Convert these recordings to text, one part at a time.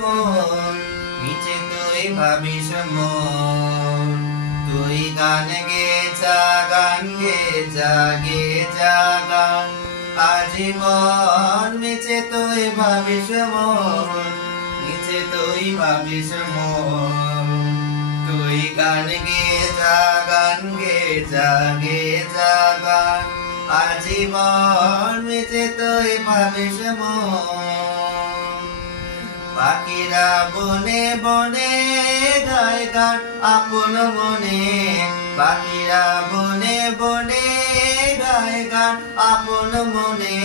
মন, নিচে তুই ভাবিস মন। তুই গান গে যা, গান গে যা, গে যা গান আজীবন। নিচে তুই ভাবিস মন, নিচে তুই ভাবিস মন। তুই গান গে যা, গান গে যা, গে যা গান আজীবন। নিচে তুই ভাবিস মন। পাখিরা বনে বনে গায় গান আপন মনে, পাখিরা বনে বনে গায় গান আপন মনে।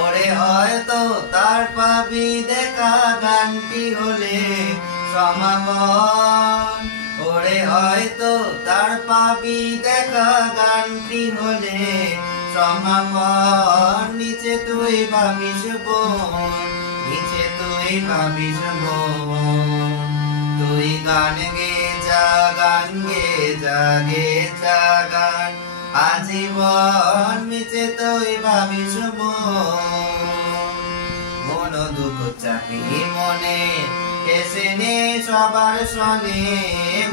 ওরে হয়তো তার পাবি দেখা গানটি হলে সমাপন। ওরে হয়তো তার পাবি দেখা গানটি হলে সমাপন। নিচে তুই ভাবিস বোন, নিচে তুই ভাবিস বোন। তুই গান গে যা, গান গে যা, গে যা গান আজীবন। নিচে তুই ভাবিস মন। মন দুঃখ চাপি মনে এসে নে সবার শোনে,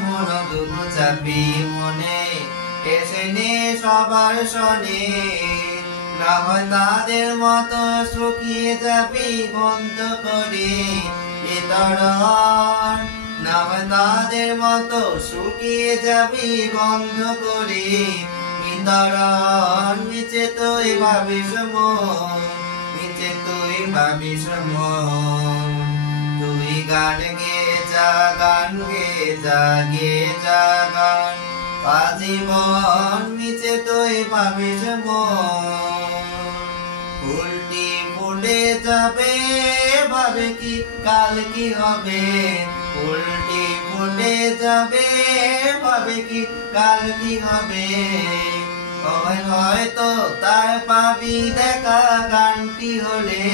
মন দুঃখ চাপি মনে এসে নে সবার শোনে। না হয় তাদের মতো শুকিয়ে যাবি বন্ধ করে বিতরণ। না হয় তাদের মতো শুকিয়ে যাবি বন্ধ করে বিতরণ। নিচে তুই ভাবিস মন, নিচে তুই ভাবিস মন। তুই গান গে যা, গান গে যা, গে যা গান আজীবন। নিচে তুই ভাবিস মন। ফুলটি ফুলে যাবে ভাবে কি কাল কি হবে, ফুলটি ফুলে যাবে ভাবে কি কাল কি হবে। হয়তো তার পাবি দেখা গানটি হলে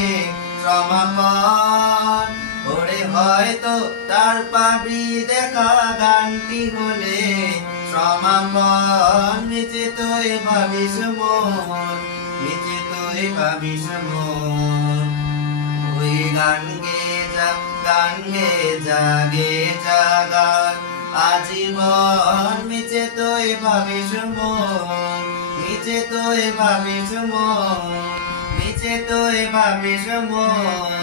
সমাপন। ওরে হয়তো তার পাবি দেখা গানটি হলে সমাপন। নিচে তুই ভাবিস মন, নিচে তুই ভাবিস মন। ওই গান গে যা, গান গে যা, গে যা গান আজীবন। নিচে তুই ভাবিস মন, নিচে তুই ভাবিস মন, নিচে তুই ভাবিস মন।